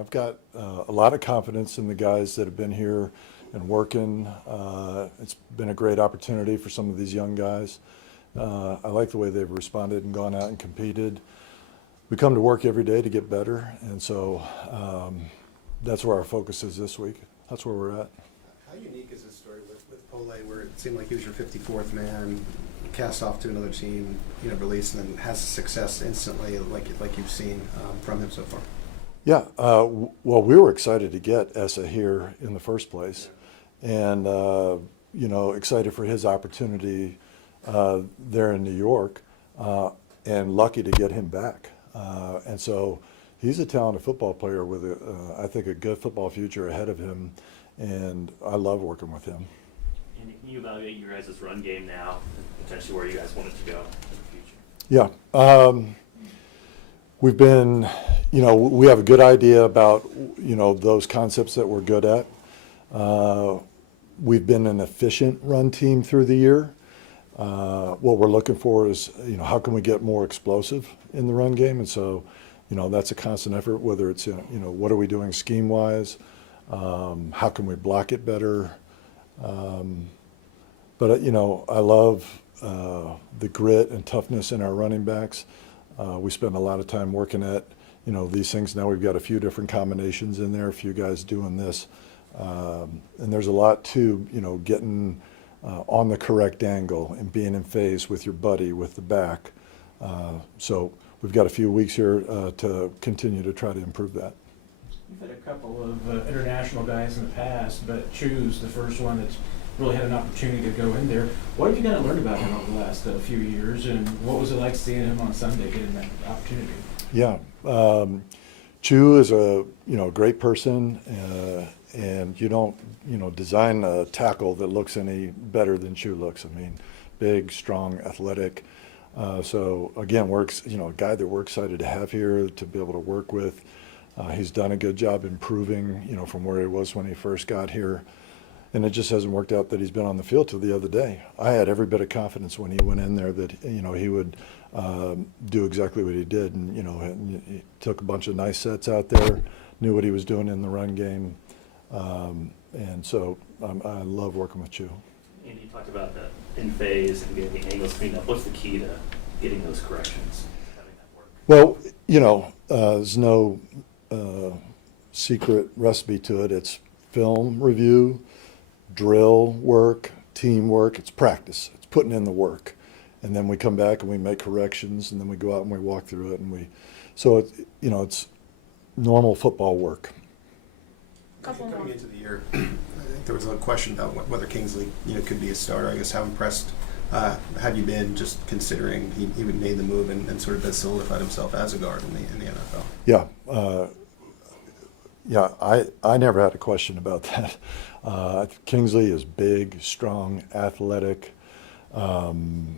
I've got a lot of confidence in the guys that have been here and working. It's been a great opportunity for some of these young guys. I like the way they've responded and gone out and competed. We come to work every day to get better, and so that's where our focus is this week. That's where we're at. How unique is this story with Pole, where it seemed like he was your 54th man, cast off to another team, released, and then has success instantly, like you've seen from him so far? Yeah, well, we were excited to get Esa here in the first place, and excited for his opportunity there in New York, and lucky to get him back. And so he's a talented football player with, I think, a good football future ahead of him, and I love working with him. And can you evaluate your guys' run game now, potentially where you guys want it to go in the future? Yeah. We've been, we have a good idea about, those concepts that we're good at. We've been an efficient run team through the year. What we're looking for is, how can we get more explosive in the run game? And so, that's a constant effort, whether it's, what are we doing scheme-wise? How can we block it better? But I love the grit and toughness in our running backs. We spend a lot of time working at, these things. Now we've got a few different combinations in there, a few guys doing this. And there's a lot to, getting on the correct angle and being in phase with your buddy, with the back. So we've got a few weeks here to continue to try to improve that. You've had a couple of international guys in the past, but Chu's the first one that's really had an opportunity to go in there. What have you got to learn about him over the last few years, and what was it like seeing him on Sunday getting that opportunity? Yeah, Chu is a great person, and you don't design a tackle that looks any better than Chu looks. I mean, big, strong, athletic. So again, we're a guy that we're excited to have here to be able to work with. He's done a good job improving, from where he was when he first got here. And it just hasn't worked out that he's been on the field till the other day. I had every bit of confidence when he went in there that he would do exactly what he did, and he took a bunch of nice sets out there, knew what he was doing in the run game, and so I love working with Chu. And you talked about the in phase and getting the angles cleaned up. What's the key to getting those corrections, having that work? Well, there's no secret recipe to it. It's film review, drill work, teamwork. It's practice. It's putting in the work, and then we come back and we make corrections, and then we go out and we walk through it, and so it's normal football work. Coming into the year, I think there was a question about whether Kingsley could be a starter. I guess how impressed have you been, just considering he made the move and sort of has solidified himself as a guard in the NFL? Yeah. I never had a question about that. Kingsley is big, strong, athletic, and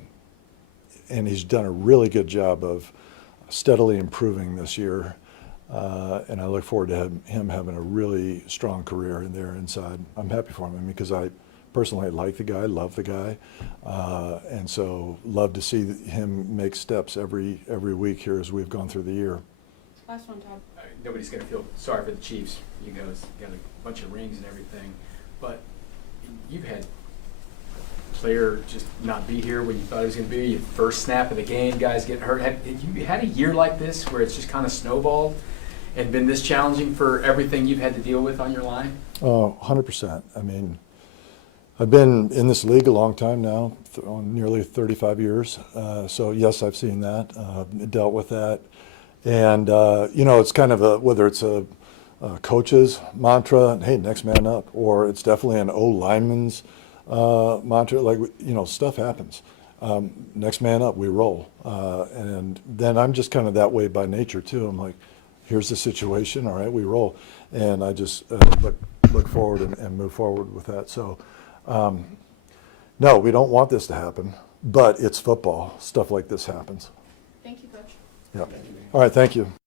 he's done a really good job of steadily improving this year. And I look forward to him having a really strong career in there inside. I'm happy for him because I personally like the guy, love the guy, and so love to see him make steps every week here as we've gone through the year. Last one, Todd. Nobody's going to feel sorry for the Chiefs. You guys got a bunch of rings and everything, but you've had a player just not be here when you thought he was going to be. Your first snap of the game, guys get hurt. Have you had a year like this where it's just kind of snowballed and been this challenging for everything you've had to deal with on your line? Oh, 100%. I mean, I've been in this league a long time now, nearly 35 years. So yes, I've seen that, dealt with that. And, it's kind of whether it's a coach's mantra, hey, next man up, or it's definitely an O-lineman's mantra, stuff happens. Next man up, we roll. And then I'm just kind of that way by nature too. I'm like, here's the situation, all right, we roll. And I just look forward and move forward with that. So, no, we don't want this to happen, but it's football. Stuff like this happens. Thank you, Coach. Yeah. All right, thank you.